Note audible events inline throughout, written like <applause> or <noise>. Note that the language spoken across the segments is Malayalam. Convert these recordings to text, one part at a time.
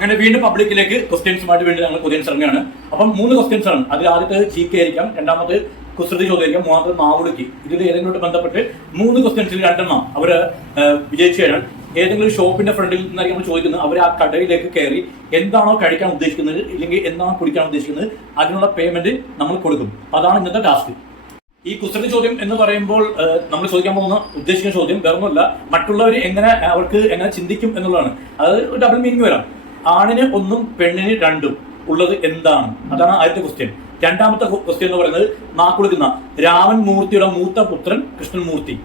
അങ്ങനെ വീണ്ടും പബ്ലിക്കിലേക്ക് ക്വസ്റ്റ്യൻസുമായിട്ട് വീണ്ടും ഞങ്ങൾ പുതിയ ഇറങ്ങുകയാണ് അപ്പം മൂന്ന് ക്വസ്റ്റ്യൻസ് ആണ്. അതിൽ ആദ്യത്തെ ജി കെ ആയിരിക്കാം രണ്ടാമത് കുസൃതി ചോദ്യം മൂന്നാമത് മാവുടുക്കി. ഇതിൽ ഏതെങ്കിലും ബന്ധപ്പെട്ട് മൂന്ന് ക്വസ്റ്റ്യൻസിൽ രണ്ടെണ്ണം അവർ വിജയിച്ചു കഴിഞ്ഞാൽ ഏതെങ്കിലും ഷോപ്പിന്റെ ഫ്രണ്ടിൽ നിന്നായിരിക്കും നമ്മൾ ചോദിക്കുന്നത് അവർ ആ കടയിലേക്ക് കയറി എന്താണോ കഴിക്കാൻ ഉദ്ദേശിക്കുന്നത് ഇല്ലെങ്കിൽ എന്താണോ കുടിക്കാൻ ഉദ്ദേശിക്കുന്നത് അതിനുള്ള പേയ്മെന്റ് നമ്മൾ കൊടുക്കും. അതാണ് ഇന്നത്തെ ടാസ്ക് ഈ കുസൃതി ചോദ്യം എന്ന് പറയുമ്പോൾ നമ്മൾ ചോദിക്കാൻ പോകുന്ന ഉദ്ദേശിക്കുന്ന ചോദ്യം വേറൊന്നുമല്ല. മറ്റുള്ളവർ എങ്ങനെ അവർക്ക് എങ്ങനെ ചിന്തിക്കും എന്നുള്ളതാണ്. അത് ഡബിൾ മീനിങ് വരാം. ആണിന് ഒന്നും പെണ്ണിന് രണ്ടും ഉള്ളത് എന്താണ്? അതാണ് ആദ്യത്തെ ക്വസ്റ്റ്യൻ രണ്ടാമത്തെ ക്വസ്റ്റ്യൻ എന്ന് പറയുന്നത് നാക്കുളിക്കുന്ന രാമൻ മൂർത്തിയുടെ മൂത്ത പുത്രൻ കൃഷ്ണൻമൂർത്തി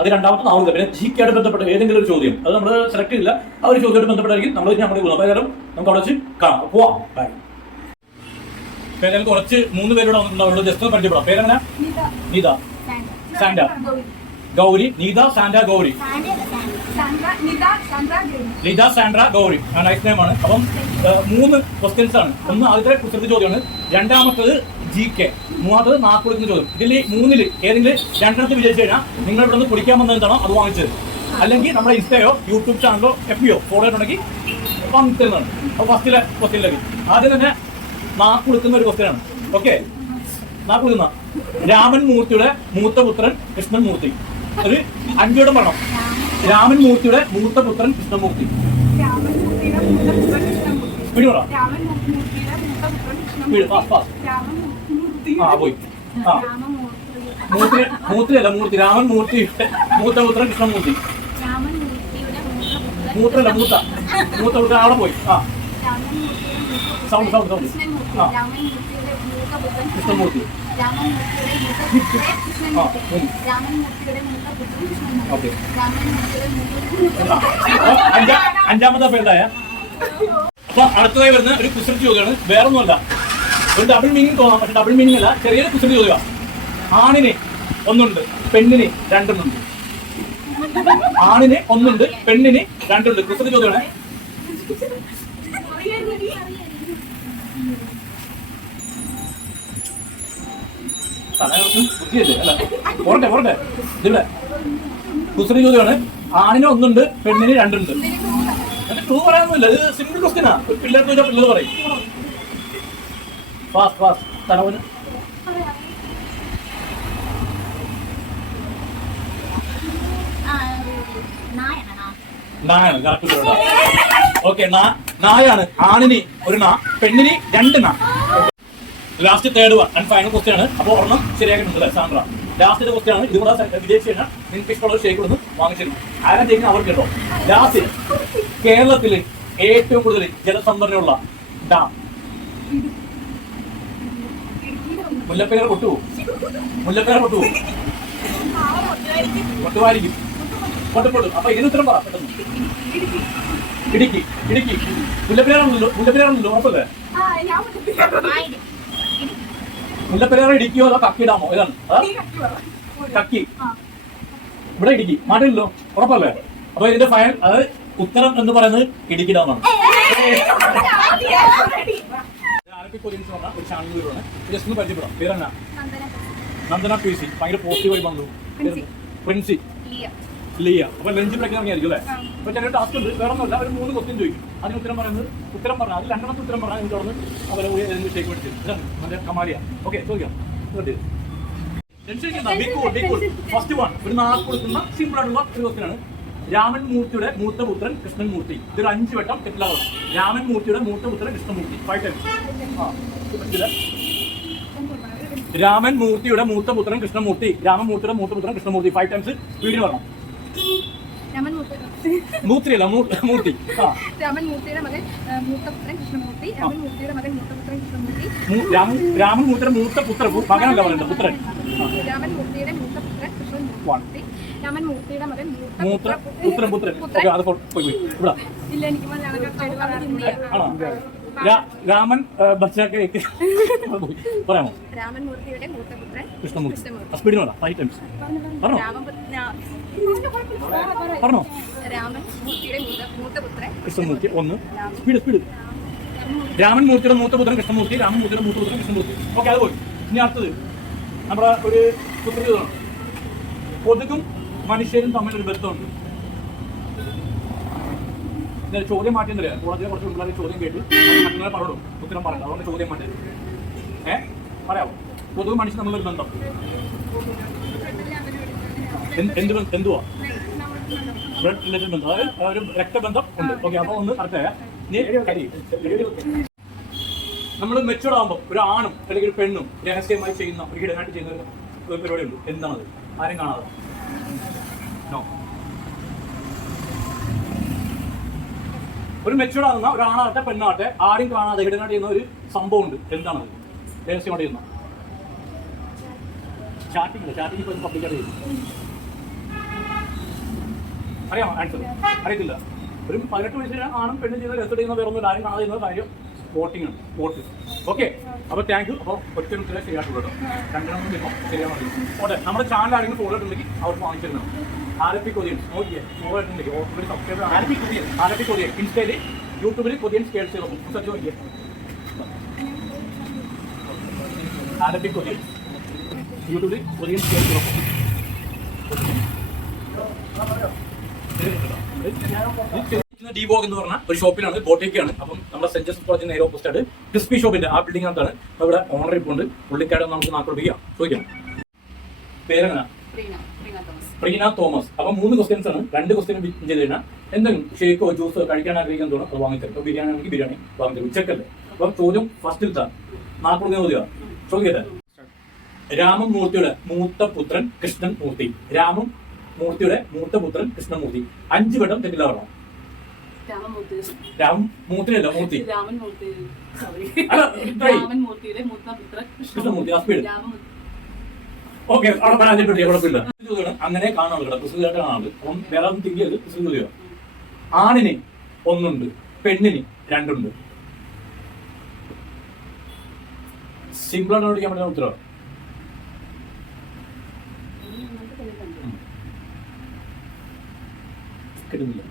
അത് രണ്ടാമത്തെ നാവുക പിന്നെ ജി കെയായിട്ട് ബന്ധപ്പെട്ട ഏതെങ്കിലും ഒരു ചോദ്യം. അത് നമ്മൾ സെലക്ട് ചെയ്തില്ല. ആ ഒരു ചോദ്യമായിട്ട് ബന്ധപ്പെട്ടായിരിക്കും നമ്മൾ ഞാൻ പോകുന്നത്. അപ്പോൾ നമുക്ക് അവിടെ വെച്ച് കാണാം. പോവാം. ബൈ പേരെ കുറച്ച് മൂന്ന് പേരോട് ജസ്റ്റ് പരിചയപ്പെടാം. പേരെങ്ങനെ? Neetha. Sandra. Gauri Neetha Sandra Gauri. Leetha Sandra Gauri. Nice name ആണ്. അപ്പം മൂന്ന് ക്വസ്റ്റ്യൻസ് ആണ്. ഒന്ന് ആദ്യത്തെ കുസൃതി ചോദ്യമാണ്. രണ്ടാമത്തത് ജി കെ മൂന്നാമത്തത് നാൽപ്പത് ചോദ്യം. ഇതിൽ മൂന്നിൽ ഏതെങ്കിലും രണ്ടെണ്ണത്തിൽ വിജയിച്ചു കഴിഞ്ഞാൽ നിങ്ങൾ ഇവിടെ നിന്ന് കുടിക്കാൻ വന്നത് എന്താണോ അത് വാങ്ങിച്ചത്. അല്ലെങ്കിൽ നമ്മുടെ ഇൻസ്റ്റയോ യൂട്യൂബ് ചാനലോ എഫ് പിയോ ഫോളോ ചെയ്തിട്ടുണ്ടെങ്കിൽ വാങ്ങിത്തരുന്നതാണ് അപ്പോൾ ഫസ്റ്റിലെ ക്വസ്റ്റ്യനിലേക്ക് ആദ്യം തന്നെ നാക്കുളിക്കുന്ന ഒരു ക്വസ്റ്റ്യൻ ആണ്. ഓക്കെ നാക്കുളിക്കുന്ന രാമൻ മൂർത്തിയുടെ മൂത്ത പുത്രൻ കൃഷ്ണൻ മൂർത്തി. ഒരു അഞ്ചോടം പറഞ്ഞു രാമൻ മൂർത്തിയുടെ മൂത്ത പുത്രൻ കൃഷ്ണമൂർത്തി. പറ ആ പോയി. ആ. മൂർത്തി മൂർത്തിയല്ല മൂർത്തി. രാമൻ മൂർത്തിയുടെ മൂത്ത പുത്രൻ കൃഷ്ണമൂർത്തി. മൂത്രല്ല മൂത്ത. മൂത്ത പുത്രൻ അവിടെ പോയി. ആ. സൗണ്ട് സൗണ്ട് സൗണ്ട് ആ കൃഷ്ണമൂർത്തി ഓക്കെ അഞ്ചാ അഞ്ചാമത്തെ പേരുണ്ടായ അപ്പൊ അടുത്തതായി വരുന്ന ഒരു കുസൃതി ചോദ്യമാണ് വേറെ ഒന്നുമല്ല ഒരു ഡബിൾ മീനിങ് തോന്നാം പക്ഷെ ഡബിൾ മീനിങ് അല്ല ചെറിയൊരു കുസൃതി ചോദ്യം ആണിനെ ഒന്നുണ്ട് പെണ്ണിന് രണ്ടെണ്ണുണ്ട്. ആണിന് ഒന്നുണ്ട് പെണ്ണിന് രണ്ടുണ്ട് കുസൃതി ചോദ്യമാണ് പോരട്ടെ പോരട്ടെ. ഇതിവിടെ. കുസൃതി ചോദ്യമാണ്. ആണിന് ഒന്നുണ്ട് പെണ്ണിന് രണ്ടുണ്ട്. ടൂ പറയാനൊന്നുമില്ല. ഇത് സിമ്പിൾ ക്വസ്റ്റ്യനാ ഒരു പിള്ളേർ ചോദിച്ചാൽ പിള്ളേർ പറയും. ഫാസ്റ്റ് ഫാസ്റ്റ് തലവന്. നായാണ് കറക്റ്റ് ഓക്കെ <laughs> നായാണ്. ആണിന് ഒരു നാ പെണ്ണിന് രണ്ട് നാ. Last third one and final question ആണ്. അപ്പോൾ ഒരെണ്ണം ശരിയാക്കിയിട്ടുണ്ട് സാന്ദ്ര? ലാസ്റ്റ് ക്വസ്റ്റ്യൻ ആണ്. ഇത് കൂടെ വിജയിച്ചു കഴിഞ്ഞാൽ നിങ്ങൾക്ക് ഇഷ്ടമുള്ള ഷേക്ക് കൊടുത്ത് വാങ്ങിച്ചിരുന്നു ആരാ ചെയ്യുന്നത് അവർക്ക് കേട്ടോ. ലാസ്റ്റ് കേരളത്തിൽ ഏറ്റവും കൂടുതൽ ജലസംഭരണയുള്ള ഡാം. മുല്ലപ്പേര പൊട്ടുപോകും മുല്ലപ്പേര പൊട്ടുപോകും പൊട്ടുമായിരിക്കും പൊട്ടപ്പെടും അപ്പൊ ഇതിന് ഉത്തരം പറ പെട്ടെന്ന്. ഇടുക്കി ഇടുക്കി മുല്ലപ്പേരാണല്ലോ മുല്ലപ്പേരാണല്ലോ ഉറപ്പല്ലേ? മുല്ലപ്പെരിയാർ ഇടിക്കോ അതോ കക്കിടാമോ ഇതാണ്. കക്കി ഇവിടെ ഇടുക്കി. മാറ്റില്ലല്ലോ ഉറപ്പല്ലേ? അപ്പൊ ഇതിന്റെ ഫയൽ അത് ഉത്തരം എന്ന് പറയുന്നത് ഇടുക്കി ഡാമാണ് ഒരു ചാനൽ വീടാണ് ജസ്റ്റ് ഒന്ന് പരിചയപ്പെടാം. പേരെന്നാ? നന്ദന. P C. ഭയങ്കര പോസിറ്റീവായി വന്നു. പ്രിൻസി. ലിയ. അപ്പൊ ലഞ്ച് ബ്രേക്ക് ഇറങ്ങിയായിരിക്കും അല്ലേ? അപ്പൊ ചെറിയ ടാസ്ക് ഉണ്ട്. വേറെ ഒന്നുമില്ല ഒരു മൂന്ന് ക്വസ്റ്റ്യൻ ചോദിക്കും. അതിന് ഉത്തരം പറയുന്നത് ഉത്തരം പറഞ്ഞാൽ അതിൽ രണ്ടെണ്ണത്തെ ഉത്തരം പറഞ്ഞാൽ എനിക്ക് തുടർന്ന് അവരെ ഷേക്ക് പഠിച്ചു മറ്റേ കമാലിയ ഓക്കെ ചോദിക്കാം. ഫസ്റ്റ് വൺ ഒരു കൊടുക്കുന്ന സിമ്പിൾ ആയിട്ടുള്ള ഒരു ക്വസ്റ്റ്യൻ ആണ്. രാമൻ മൂർത്തിയുടെ മൂത്ത പുത്രൻ കൃഷ്ണൻ മൂർത്തി ഇതൊരു അഞ്ച് വട്ടം കെട്ടിലാവും രാമൻ മൂർത്തിയുടെ മൂത്ത പുത്രൻ കൃഷ്ണമൂർത്തി ഫൈവ് ടൈംസ് ആ രാമൻ മൂർത്തിയുടെ മൂത്ത പുത്രൻ കൃഷ്ണമൂർത്തി രാമൻ മൂർത്തിയുടെ മൂത്ത പുത്രൻ കൃഷ്ണമൂർത്തി ഫൈവ് ടൈംസ് വീഡിയോ പറഞ്ഞു മൂർത്തിയല്ല മൂ- മൂർത്തി. ആ. രാമൻ മൂർത്തിയുടെ മകൻ മൂത്തപുത്രൻ കൃഷ്ണമൂർത്തി. രാമൻ മൂർത്തിയുടെ മകൻ മൂത്തപുത്രൻ കൃഷ്ണമൂർത്തി. രാമൻ രാമൻ മൂർത്തിയുടെ മൂത്ത പുത്രൻ പു- മകനല്ല പറയുന്നത്? പുത്രൻ. രാമൻ മൂർത്തിയുടെ മൂത്തപുത്രൻ കൃഷ്ണമൂർത്തി. രാമൻ മൂർത്തിയുടെ മകൻ മൂത്ര പുത്രൻ പുത്രൻ. ഇല്ല എനിക്ക് മലയാളം കറക്റ്റായിട്ട് പറയാൻ രാമൻ പറയാമോ? രാമൻ മൂർത്തിയുടെ മൂത്തപുത്രൻ കൃഷ്ണമൂർത്തി. പറ വേണം ഫൈവ് ടൈംസ് പറഞ്ഞോ? രാമപുത്ര പറഞ്ഞോ? രാമൻ മൂർത്തിയുടെ മൂത്ത മൂത്തപുത്രൻ കൃഷ്ണമൂർത്തി ഒന്ന്. സ്പീഡ് സ്പീഡ് രാമൻ മൂർത്തിയുടെ മൂത്ത പുത്രൻ കൃഷ്ണമൂർത്തി രാമൻമൂർത്തിയുടെ മൂത്ത പുത്രൻ കൃഷ്ണമൂർത്തി. ഓക്കെ അത് പോയി. ഇനി അടുത്തത്. നമ്മുടെ ഒരു പുത്രികതാണ് കൊതുകും മനുഷ്യരും തമ്മിൽ ഒരു ബന്ധമുണ്ട്. ഇത് ചോദ്യം എന്നല്ലേ കോളേജിലെ കുറച്ച് പിള്ളേർ ചോദ്യം കേട്ട്. മറ്റുള്ളവരെ പറഞ്ഞു ഉത്തരം പറഞ്ഞു അതുകൊണ്ട് ചോദ്യം മാറ്റി. ഏ? പറയാമോ പൊതുവെ മനുഷ്യൻ നമ്മളൊരു ബന്ധം. എന്ത് എന്ത് എന്തുവാ? ബ്ലഡ് റിലേറ്റഡ് ബന്ധം. അതായത് ഒരു രക്തബന്ധം ഉണ്ട്. ഓക്കെ അപ്പോൾ ഒന്ന് അടുത്ത നമ്മൾ മെച്ചൂർഡ് ആകുമ്പോൾ ഒരു ആണും അല്ലെങ്കിൽ ഒരു പെണ്ണും രഹസ്യമായി ചെയ്യുന്ന ഒരു ഹിഡനായിട്ട് ചെയ്യുന്ന ഒരു പരിപാടിയുണ്ട്. എന്താണത്? ആരും കാണാതെ? ഒരു മെച്ചൂർഡ് ആകുന്ന ഒരു ആണാട്ടെ പെണ്ണാകട്ടെ ആരും കാണാതെ ഹിഡനായിട്ട് ചെയ്യുന്ന ഒരു സംഭവം ഉണ്ട് എന്താണത് രഹസ്യമായിട്ട് ചെയ്യുന്ന. ചാറ്റിംഗ് ചാറ്റിംഗ് ഇപ്പോൾ പബ്ലിക്കായിട്ട് ചെയ്യുന്നു. അറിയാമോ? ആൻസർ അറിയത്തില്ല. ഒരു പതിനെട്ട് വയസ്സിൽ ആണും പെണ്ണും ചെയ്യുന്ന രഹസ്യം ചെയ്യുന്ന വേറെ ഒന്നും ആരും കാണാതെ ചെയ്യുന്ന കാര്യം വോട്ടിംഗ് ആണ് വോട്ട് ഓക്കെ അപ്പോൾ താങ്ക് യു അപ്പോൾ ഒറ്റ മിനിറ്റിലെ ശരിയായിട്ടുള്ളൂ കേട്ടോ രണ്ടെണ്ണം ഇപ്പോൾ ശരിയാണോ ഓട്ടെ നമ്മുടെ ചാനൽ ആരെങ്കിലും ഫോളോ ഇട്ടുണ്ടെങ്കിൽ അവർക്ക് വാങ്ങിച്ചിരുന്നു ആലപ്പി കൊതിയൻ നോക്കിയേ ഫോളോ ഇട്ടുണ്ടെങ്കിൽ സബ്സ്ക്രൈബ് ആലപ്പി കൊതിയൻ ആലപ്പി കൊതിയൻ ഇൻസ്റ്റയിൽ യൂട്യൂബിൽ കൊതിയൻ സ്കേൾസ് സെർച്ച് നോക്കിയേ ആലപ്പി കൊതിയൻ യൂട്യൂബിൽ കൊതിയൻ സ്കേൾ ചെയ്ത് നോക്കും ഡിവോഗ് എന്ന് പറഞ്ഞ ഒരു ഷോപ്പിലാണ് ബോട്ടേക്കാണ്. അപ്പം നമ്മുടെ സെന്റ് ജോസഫ് കോളേജിന് നേരെ ഓപ്പോസിറ്റ് ആയിട്ട് ക്രിസ്പി ഷോപ്പിന്റെ ആ ബിൽഡിംഗ് അകത്താണ്. ഇവിടെ ഓണർ ഇപ്പോൾ ഉണ്ട് പുള്ളിക്കാരെ നമുക്ക് നാക്കുറപ്പിക്കാം ചോദിക്കാം. പേരെങ്ങനെ പ്രീന തോമസ്. അപ്പൊ അപ്പം മൂന്ന് ക്വസ്റ്റ്യൻസ് ആണ്. രണ്ട് ക്വസ്റ്റ്യൻ ചെയ്ത് കഴിഞ്ഞാൽ എന്തെങ്കിലും ഷേക്കോ ജ്യൂസോ കഴിക്കാൻ ആഗ്രഹിക്കാൻ തോന്നും അത് വാങ്ങിത്തരും. ഇപ്പൊ ബിരിയാണി ആണെങ്കിൽ ബിരിയാണി വാങ്ങിത്തരും. ഉച്ചക്കല്ലേ. അപ്പം ചോദ്യം ഫസ്റ്റ് ഇത്താ നാക്കുറുന്ന ചോദ്യം ചോദിക്കട്ടെ? രാമൻ മൂർത്തിയുടെ മൂത്ത പുത്രൻ കൃഷ്ണൻ മൂർത്തി. രാമൻ മൂർത്തിയുടെ മൂത്ത പുത്രൻ കൃഷ്ണമൂർത്തി അഞ്ചു വട്ടം തെറ്റില്ല പറഞ്ഞു മൂർത്തി. സോറി മൂത്ത പുത്രൻ കൃഷ്ണമൂർത്തി, ഓക്കെ അവിടെ പരാജയപ്പെട്ടു കുഴപ്പമില്ല. അങ്ങനെ കാണാൻ കേട്ടോ പുസ്തകമായിട്ട് കാണാൻ അപ്പം വേറെ ഒന്നും തിങ്ക് ചെയ്ത് പുസ്തകം ചോദ്യം ആണിന് ഒന്നുണ്ട് പെണ്ണിന് രണ്ടുണ്ട്. ആയിട്ട് പഠിക്കാൻ പറ്റുന്ന ഉത്തരവ്. കിട്ടുന്നില്ല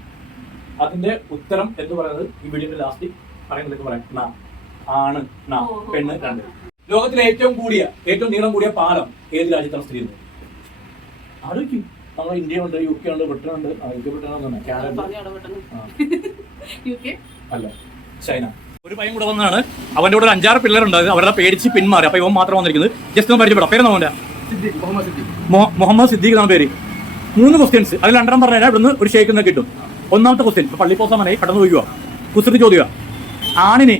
അതിന്റെ ഉത്തരം എന്ന് പറയുന്നത് ഈ വീഡിയോന്റെ ലാസ്റ്റ് പറയുന്നത് പറയാം. ന ആണ് ന പെണ്ണ് രണ്ട്. ലോകത്തിലെ ഏറ്റവും കൂടിയ ഏറ്റവും നീളം കൂടിയ പാലം ഏത് രാജ്യത്താണ് സ്ഥിതി ചെയ്യുന്നത്? ആലോചിക്കും. നമ്മുടെ ഇന്ത്യ ഉണ്ട് യു കെ ഉണ്ട് ബ്രിട്ടൻ ഉണ്ട്. U K Britain Canada. <laughs> അല്ല ചൈന. ഒരു പയ്യൻ കൂടെ വന്നാണ് അവന്റെ കൂടെ ഒരു അഞ്ചാറ് പിള്ളേരുണ്ട്. അവരുടെ പേടിച്ച് പിന്മാറി. അപ്പൊ ഇവൻ മാത്രം വന്നിരിക്കുന്നത്. ജസ്റ്റ് ഒന്ന് പരിചയപ്പെടാം. പേര് നോക്കണ്ട മുഹമ്മദ് സിദ്ദീഖ്. എന്നാണ് പേര്. മൂന്ന് ക്വസ്റ്റ്യൻസ് അതിൽ രണ്ടെണ്ണം പറഞ്ഞാൽ ഇവിടുന്ന് ഒരു ഷേക്ക് കിട്ടും. ഒന്നാമത്തെ ക്വസ്റ്റ്യൻ ഇപ്പൊ പള്ളിപ്പോസമനായി കടന്നു പോയിക്കുക കുസൃതി ചോദ്യ ആണിന്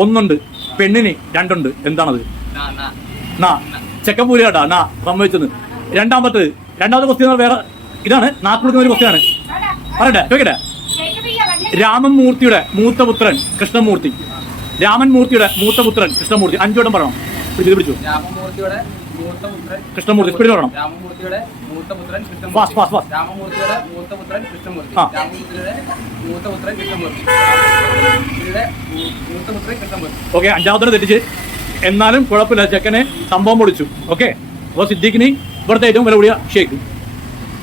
ഒന്നുണ്ട് പെണ്ണിന് രണ്ടുണ്ട്. എന്താണത്? നാ ചെക്കൻ പൂരിയാട്ടാ നാ. സംഭവിച്ചത് രണ്ടാമത്തത് രണ്ടാമത്തെ ക്വസ്റ്റ്യൻ വേറെ ഇതാണ്. നാക്കുടുക്കുന്ന ഒരു ക്വസ്റ്റ്യാണ് പറയട്ടെ ചോദിക്കട്ടെ. രാമൻ മൂർത്തിയുടെ മൂത്ത പുത്രൻ കൃഷ്ണമൂർത്തി. രാമൻ മൂർത്തിയുടെ മൂത്ത പുത്രൻ കൃഷ്ണമൂർത്തി. അഞ്ചോടം പറയണം. പിടിച്ചു പിടിച്ചു? രാമമൂർത്തിയുടെ മൂത്ത പുത്രൻ കൃഷ്ണമൂർത്തി. സ്പീഡ് പറയണം രാമമൂർത്തിയുടെ മൂത്ത പുത്രൻ ഫാസ്റ്റ് ഫാസ്റ്റ് ഫാസ്റ്റ്. രാമമൂർത്തിയുടെ മൂത്ത പുത്രൻ കൃഷ്ണമൂർത്തി. ആ. രാമമൂർത്തിയുടെ മൂത്ത പുത്രൻ കൃഷ്ണമൂർത്തി. രാമമൂർത്തിയുടെ മൂ- മൂത്ത പുത്രൻ കൃഷ്ണമൂർത്തി. ഓക്കെ അഞ്ചാമത്തിന് തെറ്റിച്ച്. എന്നാലും കുഴപ്പമില്ല ചെക്കനെ സംഭവം പൊളിച്ചു. ഓക്കെ അപ്പോൾ സിദ്ദീഖിന് ഇവിടുത്തെ ഏറ്റവും വില കൂടിയ ഷേക്ക്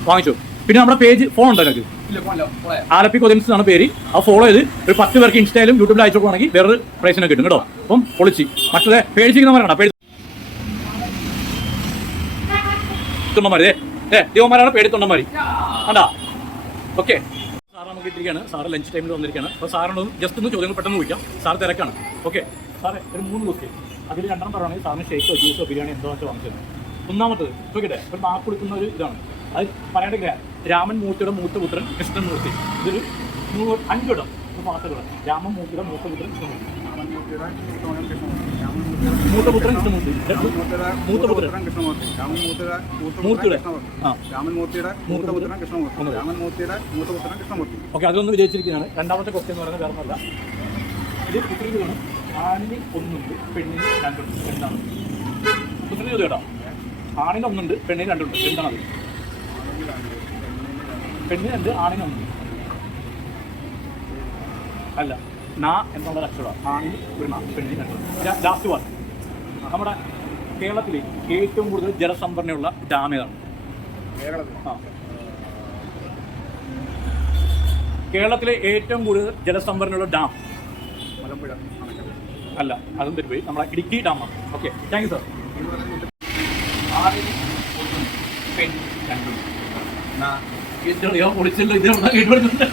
വാങ്ങിച്ചു. പിന്നെ നമ്മുടെ പേജ് ഫോൺ ഉണ്ടോ നിങ്ങൾക്ക്? ഇല്ല പോണല്ലോ പോയാ? ആലപ്പി കൊതിൻസ് എന്നാണ് പേര്. ആ ഫോളോ ചെയ്ത് ഒരു പത്ത് പേർക്ക് ഇൻസ്റ്റയിലും യൂട്യൂബിലും അയച്ചു കൊടുക്കുകയാണെങ്കിൽ വേറൊരു പ്രൈസിനെ കിട്ടും കേട്ടോ. അപ്പം പൊളിച്ച്. മറ്റേ പേടിച്ചിരിക്കുന്ന പറയണം പേടി തൊണ്ടന്മാര് ഏ ദൈവന്മാരാണ് പേടിത്തൊണ്ടന്മാര്. കണ്ടാ? ഓക്കെ. സാർ നമുക്ക് ഇട്ടിരിക്കുകയാണ്. സാറ് ലഞ്ച് ടൈമിൽ വന്നിരിക്കുകയാണ്. അപ്പോൾ സാറിനോട് ജസ്റ്റ് ഒന്ന് ചോദ്യങ്ങൾ പെട്ടെന്ന് ചോദിക്കാം. സാർ തിരക്കാണ്. ഓക്കെ. സാറേ ഒരു മൂന്ന് ക്വസ്റ്റ്യൻ അതിൽ രണ്ടെണ്ണം പറയുകയാണെങ്കിൽ സാറിന് ഷേക്കോ ജ്യൂസോ ബിരിയാണി എന്തോ വെച്ചാൽ വാങ്ങിച്ചത് ഒന്നാമത്തത് നോക്കട്ടെ ഒരു മാപ്പ് കൊടുക്കുന്ന ഒരു ഇതാണ്. അത് പറയേണ്ട രാമൻ മൂർത്തിയുടെ മൂത്ത പുത്രൻ കൃഷ്ണമൂർത്തി ഇതൊരു നൂറ് അഞ്ചിടം ഒരു പാട്ടുകൾ രാമൻ മൂർത്തിയുടെ മൂത്ത പുത്രൻ കൃഷ്ണമൂർത്തി കൃഷ്ണമൂർത്തി. മൂർത്തിയുടെ കൃഷ്ണമൂർത്തി. മൂത്ത പുത്രൻ കൃഷ്ണമൂർത്തി. ഓക്കെ അതൊന്ന് വിജയിച്ചിരിക്കുകയാണ്. രണ്ടാമത്തെ ക്വസ്റ്റ്യൻ എന്ന് പറയുന്നത് വേറെ ഒന്നല്ല ഇത് കുസൃതിയാണ് ആണിന് ഒന്നുണ്ട് പെണ്ണിന് രണ്ടുണ്ട്. എന്താണ്? ചോദ്യം കേട്ടോ. ആണിന് ഒന്നുണ്ട് പെണ്ണിന് രണ്ടുണ്ട്. എന്താണത് പെണ്ണിന് രണ്ട് ആണിന് ഒന്നുണ്ട് അല്ല. നാ എന്നുള്ളൊരു അക്ഷരം. ആണിന് ഒരു നാ പെണ്ണിന് അക്ഷരം ലാസ്റ്റ് വൺ നമ്മുടെ കേരളത്തിൽ ഏറ്റവും കൂടുതൽ ജലസംഭരണയുള്ള ഡാം ഏതാണ്? കേരളത്തിലെ. ഏറ്റവും കൂടുതൽ ജലസംഭരണിയുള്ള ഡാം. മലമ്പുഴ. അല്ല അതും തെറ്റുപോയി നമ്മളെ ഇടുക്കി ഡാമാണ് ഓക്കെ താങ്ക് യു സാർ പൊളിച്ചല്ലോ. ഇത് കേട്ടുപറ്റുന്നുണ്ട്